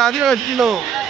आदिवासी लोक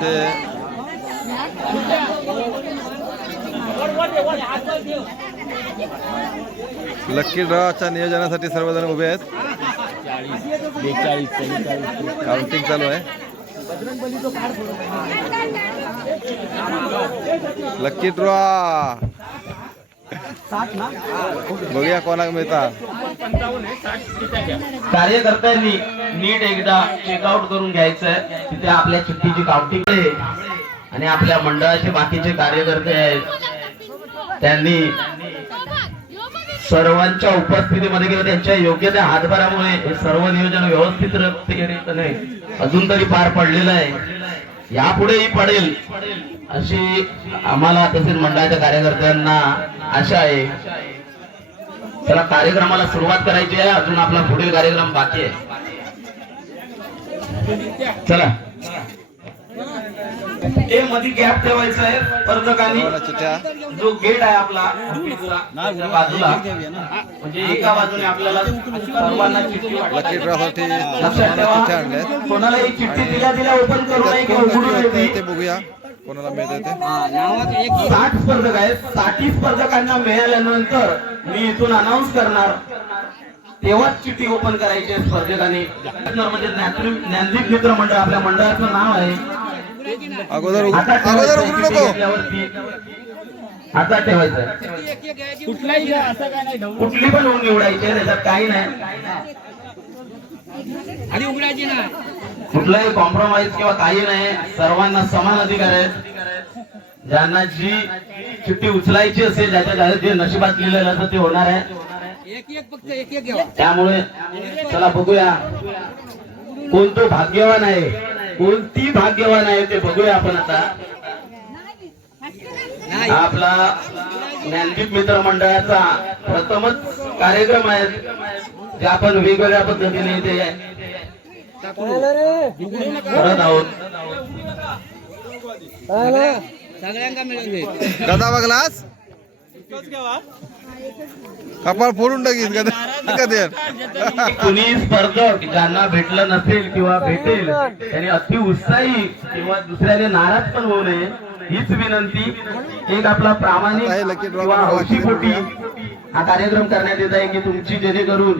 ते लकी ड्रॉच्या नियोजनासाठी सर्वजण उभे आहेत. काउंटिंग चालू आहे. लकी ड्रॉ बघूया कोणाला मिळतात. कार्यकर्त्यांनी नीट एकदा चेकआउट करून घ्यायचंय. तिथे आपल्या चिठ्ठीची काउंटिंग आहे आणि आपल्या मंडळाचे बाकीचे कार्यकर्ते आहेत त्यांनी सर्वांच्या उपस्थितीमध्ये किंवा त्यांच्या योग्य त्या हातभारामुळे हे सर्व नियोजन व्यवस्थितरित्याने अजून तरी पार पडलेलं आहे. यापुढेही पडेल अशी आम्हाला तसेच मंडळाच्या कार्यकर्त्यांना आशा आहे. चला कार्यक्रमाला सुरुवात करायची आहे. अजून आपला पुढील कार्यक्रम बाकी आहे. चला हे मध्ये गॅप ठेवायचा आहे. स्पर्धकांनी जो गेट आहे आपला बाजूला म्हणजे एका बाजूने आपल्याला सर्वांना चिठ्ठी लकी ड्रॉसाठी लक्षात ठेवा. कोणाला ही चिठ्ठी दिल्या ओपन करू नये किंवा उघडू नये. ते बघूया कोणाला मिळते ते. 60 स्पर्धक आहेत. 60 स्पर्धकांना मिळाल्यानंतर मी इथून अनाऊन्स करणार तेव्हाच चिठ्ठी ओपन करायची आहे स्पर्धकांनी. म्हणजे ज्ञानदीप मित्र मंडळ आपल्या मंडळाचं नाव आहे. अगोदर उघडू नको. आता ठेवायचं कुठली पण होऊन निवडायची त्याच्यात काही नाही. कुठलाही कॉम्प्रोमाइज किंवा काही नाही. सर्वांना समान अधिकार आहेत. ज्यांना जी चिठ्ठी उचलायची असेल ज्याच्या जे नशिबात लिहिलेलं असं ते होणार आहे. त्यामुळे चला बघूया कोण तो भाग्यवान आहे कोणती भाग्यवान आहे ते बघूया आपण. आता आपला ज्ञानदीप मित्र मंडळाचा प्रथमच कार्यक्रम आहे जे आपण वेगवेगळ्या पद्धतीने ते करत आहोत. गदा बघलास कपाळ फोडून टाकीस कधी. कुणी स्पर्धक ज्यांना भेटलं नसेल किंवा भेटेल त्यांनी अति उत्साही किंवा दुसऱ्याने नाराज पण होऊ नये हीच विनंती. एक आपला प्रामाणिक किंवा हौशीपोटी हा कार्यक्रम करण्यात येत आहे की तुमची जेणेकरून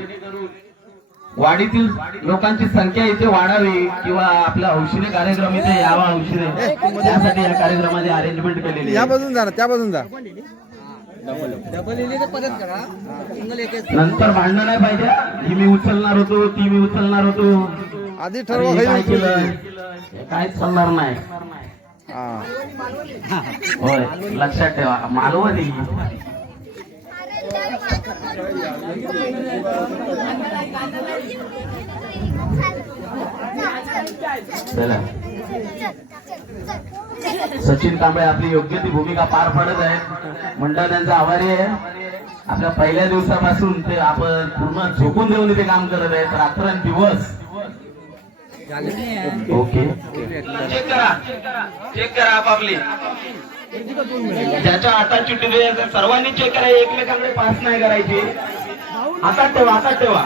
वाडीतील लोकांची संख्या इथे वाढावी किंवा आपला हौशीने कार्यक्रम इथे यावा हौशीने त्यासाठी या कार्यक्रमाची अरेंजमेंट केलेली. या बाजून जा ना त्या बाजून जा. नंतर भांडण नाही पाहिजे. ही मी उचलणार होतो ती मी उचलणार होतो आधी ठरवा. काय केलं काय चालणार नाही. होय लक्षात ठेवा. मालवणी चला सचिन कांबळे आपली योग्य ती भूमिका पार पडत आहे. मंडळ त्यांचा आभारी आहे. आपल्या पहिल्या दिवसापासून ते आपण पूर्ण झोकून देऊन इथे काम करत आहेत रात्रंदिवस. ओके चेक करा आपापली ज्याच्या हातात चिठ्ठी द्यायचं सर्वांनी चेक करा. एकमेकांकडे पास नाही करायची. हातात ठेवा हातात ठेवा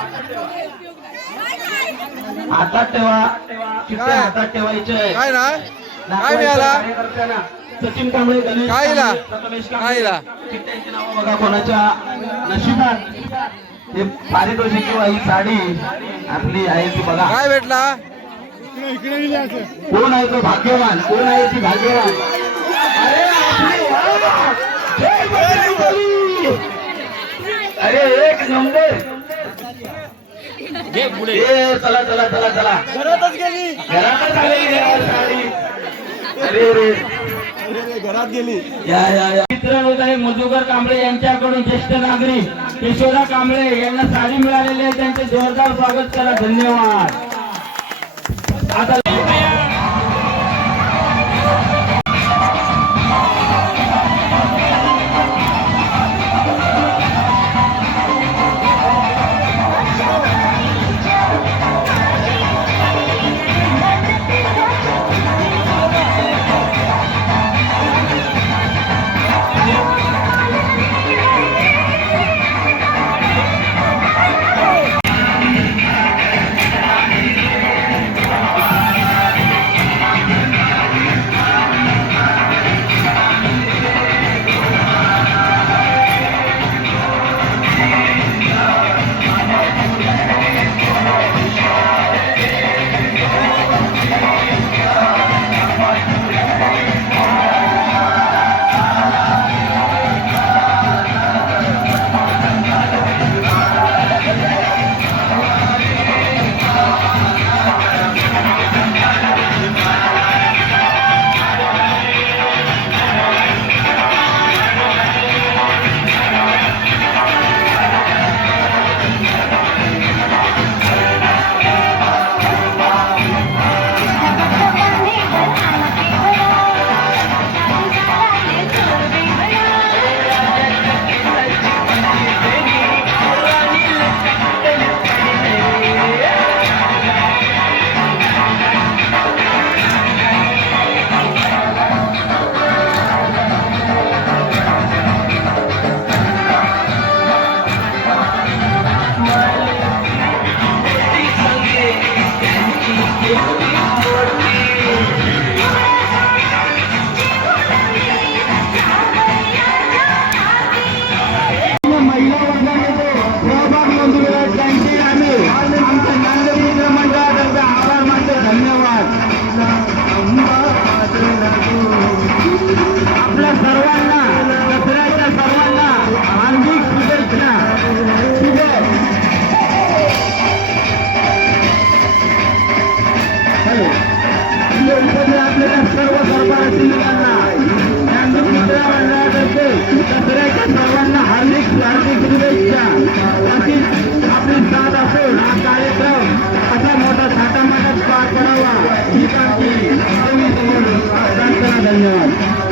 हातात ठेवा चिठ्ठी हातात ठेवायचे. काय ना काय मिळाला सचिन कांबळे गणेश कायला कांबळे चिठ्ठ्यांची नावं बघा कोणाच्या नशिबात हे पारितोषिक किंवा ही साडी आपली आहे ती बघा. काय भेटला. कोण आहे तो भाग्यवान कोण आहे ती भाग्यवान. अरे एक नंबर. चला चला चला चला घरातच गेली साडी. अरे घरात गेली. या या या मित्र होत आहे मधुकर कांबळे यांच्याकडून ज्येष्ठ नागरिक किशोरा कांबळे यांना साडी मिळालेली आहे. त्यांचे जोरदार स्वागत करा. धन्यवाद. आता असलेल्या सर्व सरपंच मुलांना त्यांच्या मित्र मंडळातर्फे दसऱ्याच्या सर्वांना हार्दिक शुभेच्छा. अशीच आपली साथ असून हा कार्यक्रम असा मोठा थाटामाटात पार पडावा ही आमची धन्यवाद.